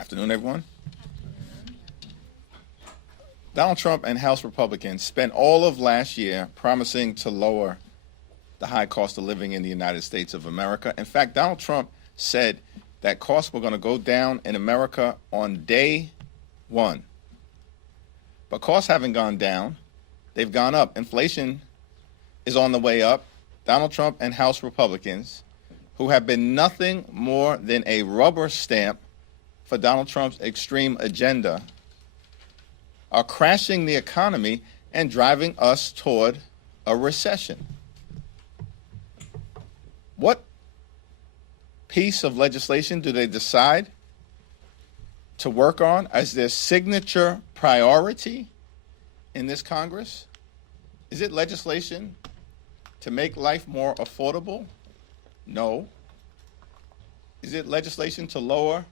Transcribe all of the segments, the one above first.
Afternoon, everyone. Donald Trump and House Republicans spent all of last year promising to lower the high cost of living in the United States of America. In fact, Donald Trump said that costs were going to go down in America on day one. But costs haven't gone down. They've gone up. Inflation is on the way up. Donald Trump and House Republicans, who have been nothing more than a rubber stamp for Donald Trump's extreme agenda, are crashing the economy and driving us toward a recession. What piece of legislation do they decide to work on as their signature priority in this Congress? Is it legislation to make life more affordable? No. Is it legislation to lower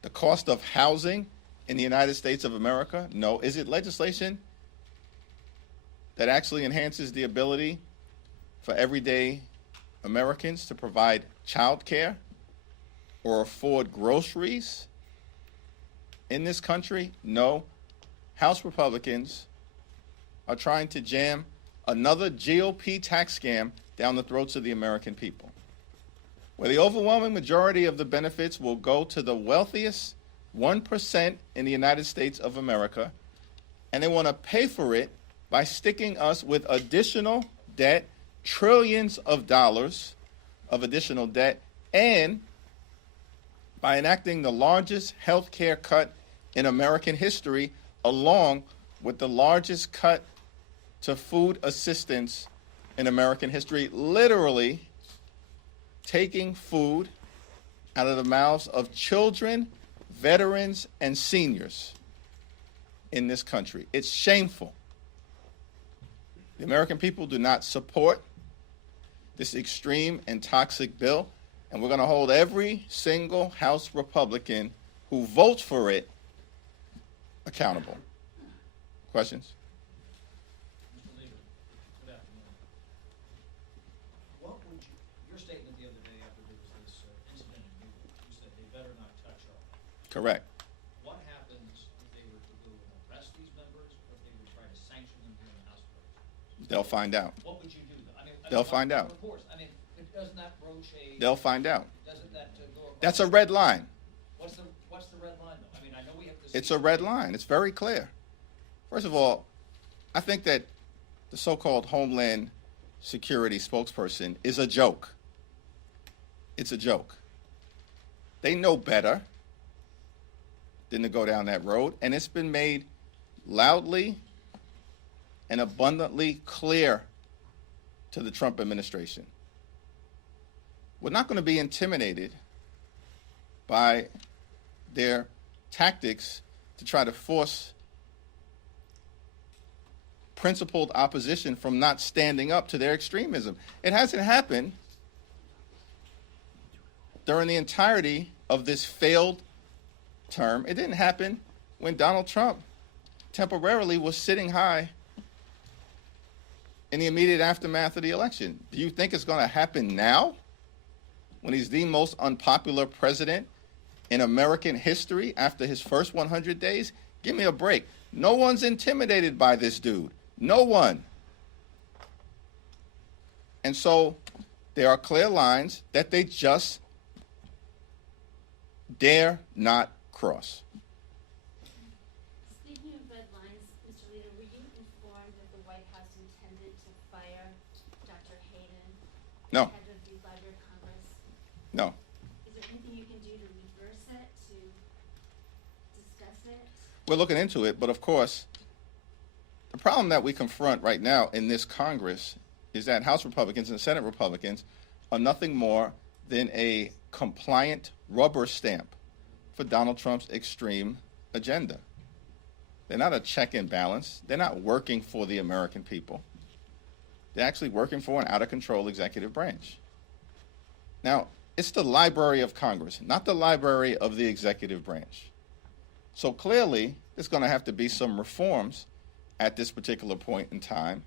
the cost of housing in the United States of America? No. Is it legislation that actually enhances the ability for everyday Americans to provide child care or afford groceries in this country? No. House Republicans are trying to jam another GOP tax scam down the throats of the American people, where the overwhelming majority of the benefits will go to the wealthiest 1% in the United States of America, and they want to pay for it by sticking us with additional debt, trillions of dollars of additional debt, and by enacting the largest health care cut in American history, along with the largest cut to food assistance in American history, literally taking food out of the mouths of children, veterans, and seniors in this country. It's shameful. The American people do not support this extreme and toxic bill, and we're going to hold every single House Republican who votes for it accountable. Questions? Correct. What happens if they were to go and arrest these members, or if they would try to sanction them here in the House of They'll find out. What would you do? They'll find out. Of course. Doesn't that broach a... They'll find out. Doesn't that go... That's a red line. What's the red line, though? I know we have to... It's a red line. It's very clear. First of all, I think that the so-called Homeland Security spokesperson is a joke. It's a joke. They know better than to go down that road, and it's been made loudly and abundantly clear to the Trump administration. We're not going to be intimidated by their tactics to try to force principled opposition from not standing up to their extremism. It hasn't happened during the entirety of this failed term. It didn't happen when Donald Trump temporarily was sitting high in the immediate aftermath of the election. Do you think it's going to happen now, when he's the most unpopular president in American history after his first 100 days? Give me a break. No one's intimidated by this dude. No one. And so there are clear lines that they just dare not cross. Speaking of red lines, Mr. Leader, were you informed that the White House intended to fire Dr. Hayden? No. Head of the Library of Congress? No. Is there anything you can do to reverse it, to discuss it? We're looking into it, but of course, the problem that we confront right now in this Congress is that House Republicans and Senate Republicans are nothing more than a compliant rubber stamp for Donald Trump's extreme agenda. They're not a check and balance. They're not working for the American people. They're actually working for an out-of-control executive branch. Now, it's the Library of Congress, not the Library of the executive branch. So clearly, there's going to have to be some reforms at this particular point in time,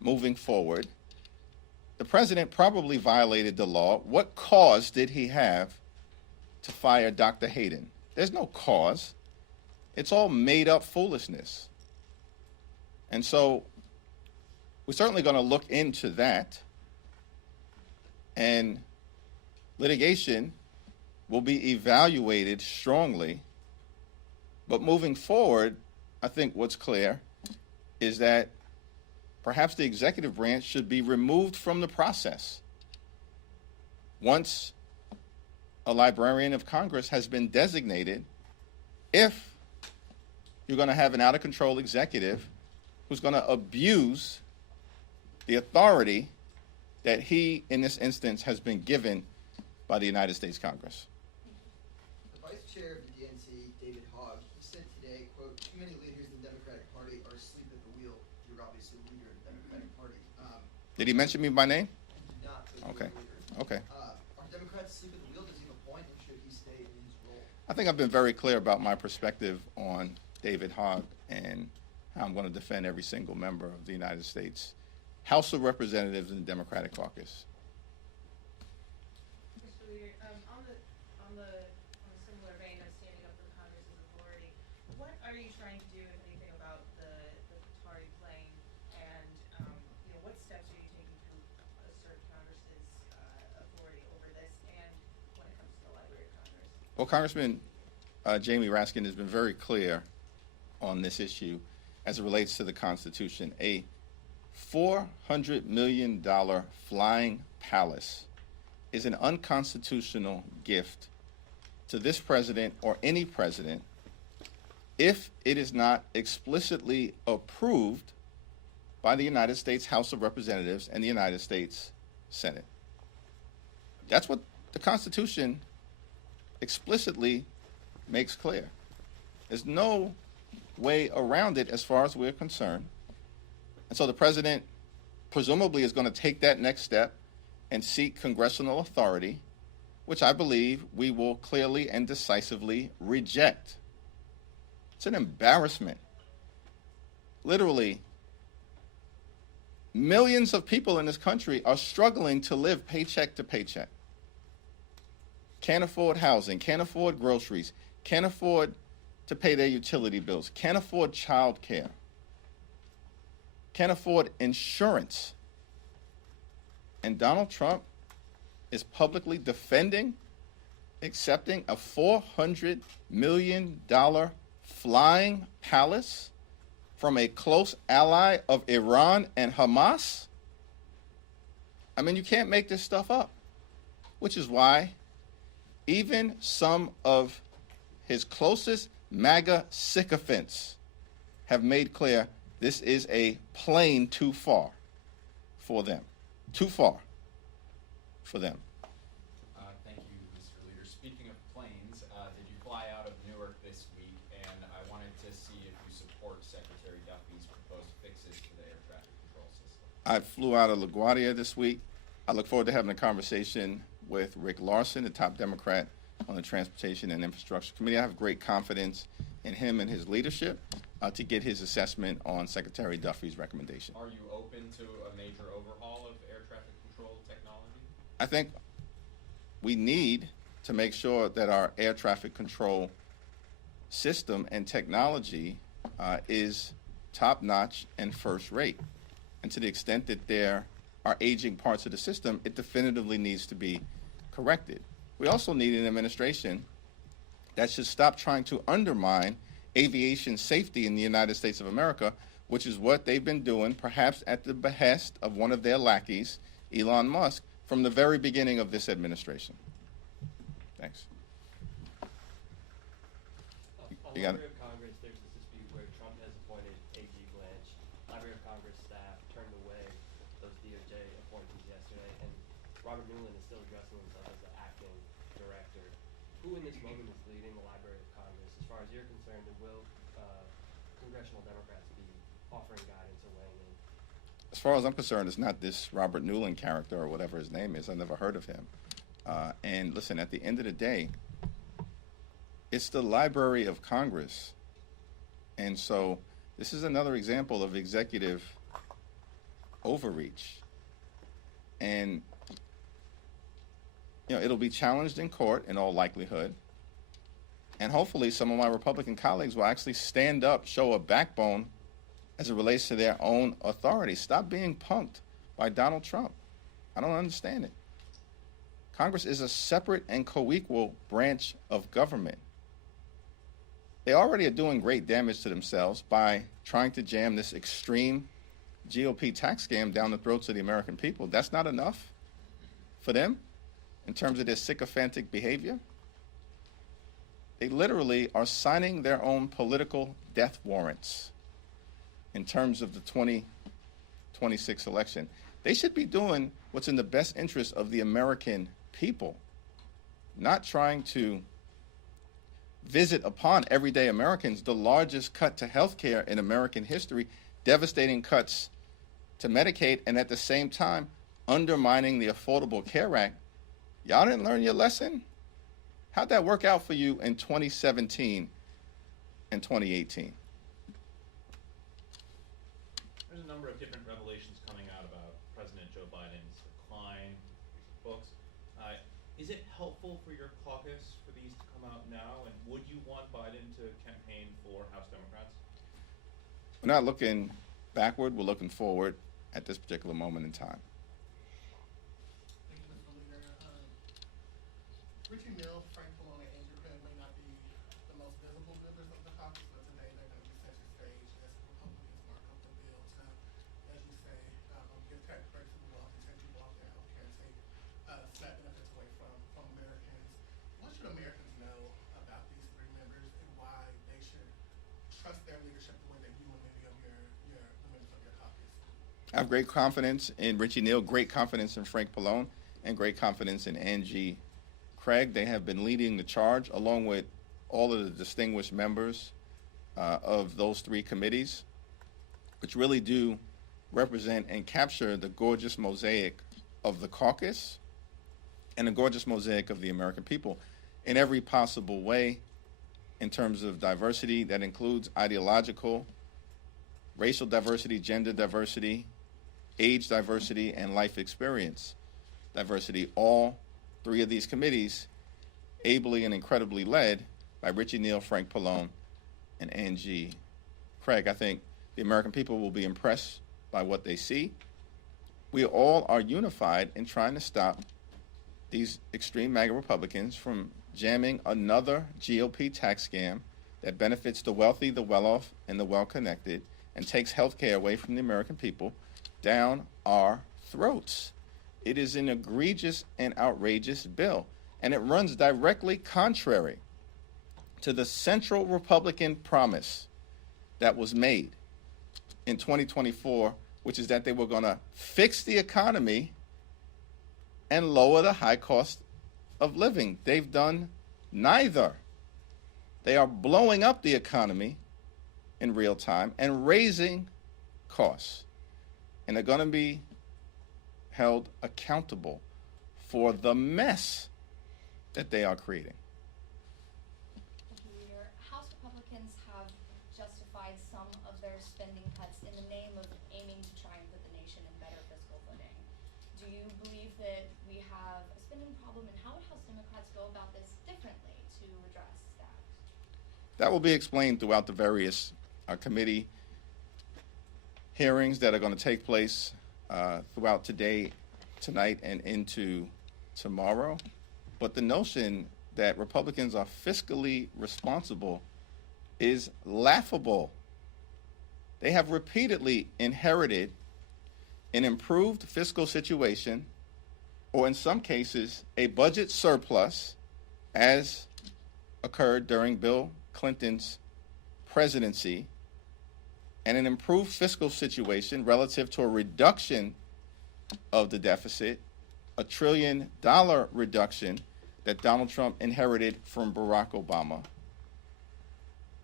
moving forward. The president probably violated the law. What cause did he have to fire Dr. Hayden. There's no cause. It's all made up foolishness. And so we're certainly going to look into that, and litigation will be evaluated strongly. But moving forward, I think what's clear is that perhaps the executive branch should be removed from the process once a librarian of Congress has been designated, if you're going to have an out-of-control executive who's going to abuse the authority that he, in this instance, has been given by the United States Congress. The Vice Chair of the DNC, David Hogg, he said today, quote, "Too many leaders in the Democratic Party are asleep at the wheel." You're obviously a leader in the Democratic Party. Did he mention me by name? Not the Okay. leader. Okay. Are Democrats asleep at the wheel? Does he have a point, or should he stay in his role? I think I've been very clear about my perspective on David Hogg and how I'm going to defend every single member of the United States House of Representatives in the Democratic Caucus. Mr. Leader, on a similar vein of standing up for Congress's authority, what are you trying to do, if anything, about the Qatari plane, and what steps are you taking to assert Congress's authority over this, and when it comes to the Library of Congress? Well, Congressman Jamie Raskin has been very clear on this issue as it relates to the Constitution. A $400 million flying palace is an unconstitutional gift to this president or any president if it is not explicitly approved by the United States House of Representatives and the United States Senate. That's what the Constitution explicitly makes clear. There's no way around it as far as we're concerned. And so the president presumably is going to take that next step and seek congressional authority, which I believe we will clearly and decisively reject. It's an embarrassment. Literally, millions of people in this country are struggling to live paycheck to paycheck. Can't afford housing, can't afford groceries, can't afford to pay their utility bills, can't afford child care, can't afford insurance. And Donald Trump is publicly defending accepting a $400 million flying palace from a close ally of Iran and Hamas? I mean, you can't make this stuff up, which is why even some of his closest MAGA sycophants have made clear this is a plane too far for them. Too far for them. Thank you, Mr. Leader. Speaking of planes, did you fly out of Newark this week? And I wanted to see if you support Secretary Duffy's proposed fixes to the air traffic control system. I flew out of LaGuardia this week. I look forward to having a conversation with Rick Larson, the top Democrat on the Transportation and Infrastructure Committee. I have great confidence in him and his leadership to get his assessment on Secretary Duffy's recommendation. Are you open to a major overhaul of air traffic control technology? I think we need to make sure that our air traffic control system and technology is top-notch and first-rate. And to the extent that there are aging parts of the system, it definitively needs to be corrected. We also need an administration that should stop trying to undermine aviation safety in the United States of America, which is what they've been doing, perhaps at the behest of one of their lackeys, Elon Musk, from the very beginning of this administration. Thanks. On You got Library of Congress, there's this dispute where Trump has appointed A.G. Blanche. Library of Congress staff turned away those DOJ appointees yesterday, and Robert Newland is still addressing himself as the acting director. Who in this moment is leading the Library of Congress? As far as you're concerned, and will congressional Democrats be offering guidance or weighing in? As far as I'm concerned, it's not this Robert Newland character or whatever his name is. I've never heard of him. And listen, at the end of the day, it's the Library of Congress. And so this is another example of executive overreach. And it'll be challenged in court in all likelihood. And hopefully some of my Republican colleagues will actually stand up, show a backbone as it relates to their own authority. Stop being punked by Donald Trump. I don't understand it. Congress is a separate and co-equal branch of government. They already are doing great damage to themselves by trying to jam this extreme GOP tax scam down the throats of the American people. That's not enough for them in terms of their sycophantic behavior. They literally are signing their own political death warrants in terms of the 2026 election. They should be doing what's in the best interest of the American people, not trying to visit upon everyday Americans the largest cut to health care in American history, devastating cuts to Medicaid, and at the same time undermining the Affordable Care Act. Y'all didn't learn your lesson? How'd that work out for you in 2017 and 2018? There's a number of different revelations coming out about President Joe Biden's decline, recent books. Is it helpful for your caucus for these to come out now? And would you want Biden to campaign for House Democrats? We're not looking backward, we're looking forward at this particular moment in time. Thank you, Mr. Leader. Richie Neal, Frank Pallone, and Andrew Craig may not be the most visible members of the caucus, but today they're going to be center stage as Republicans mark up the bill to, as you say, give tax breaks to the wealthy, take people off their health care, and take SNAP benefits away from Americans. What should Americans know about these three members and why they should trust their leadership the way that you and many of the members of your caucus? I have great confidence in Richie Neal, great confidence in Frank Pallone, and great confidence in Angie Craig. They have been leading the charge along with all of the distinguished members of those three committees, which really do represent and capture the gorgeous mosaic of the caucus and the gorgeous mosaic of the American people in every possible way in terms of diversity that includes ideological, racial diversity, gender diversity, age diversity, and life experience diversity. All three of these committees ably and incredibly led by Richie Neal, Frank Pallone, and Angie Craig. I think the American people will be impressed by what they see. We all are unified in trying to stop these extreme MAGA Republicans from jamming another GOP tax scam that benefits the wealthy, the well-off, and the well-connected, and takes health care away from the American people down our throats. It is an egregious and outrageous bill, and it runs directly contrary to the central Republican promise that was made in 2024, which is that they were going to fix the economy and lower the high cost of living. They've done neither. They are blowing up the economy in real time and raising costs. And they're going to be held accountable for the mess that they are creating. Leader, House Republicans have justified some of their spending cuts in the name of aiming to try and put the nation in better fiscal footing. Do you believe that we have a spending problem, and how would House Democrats go about this differently to address that? That will be explained throughout the various committee hearings that are going to take place throughout today, tonight, and into tomorrow. But the notion that Republicans are fiscally responsible is laughable. They have repeatedly inherited an improved fiscal situation, or in some cases, a budget surplus, as occurred during Bill Clinton's presidency, and an improved fiscal situation relative to a reduction of the deficit, a $1 trillion reduction that Donald Trump inherited from Barack Obama,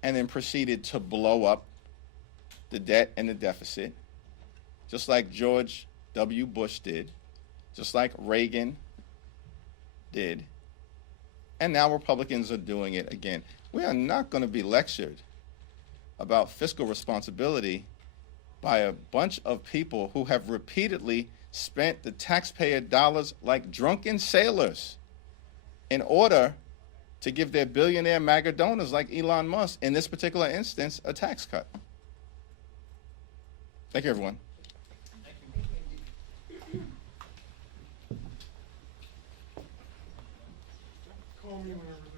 and then proceeded to blow up the debt and the deficit, just like George W. Bush did, just like Reagan did, and now Republicans are doing it again. We are not going to be lectured about fiscal responsibility by a bunch of people who have repeatedly spent the taxpayer dollars like drunken sailors in order to give their billionaire MAGA donors like Elon Musk, in this particular instance, a tax cut. Thank you, everyone. Call me whenever.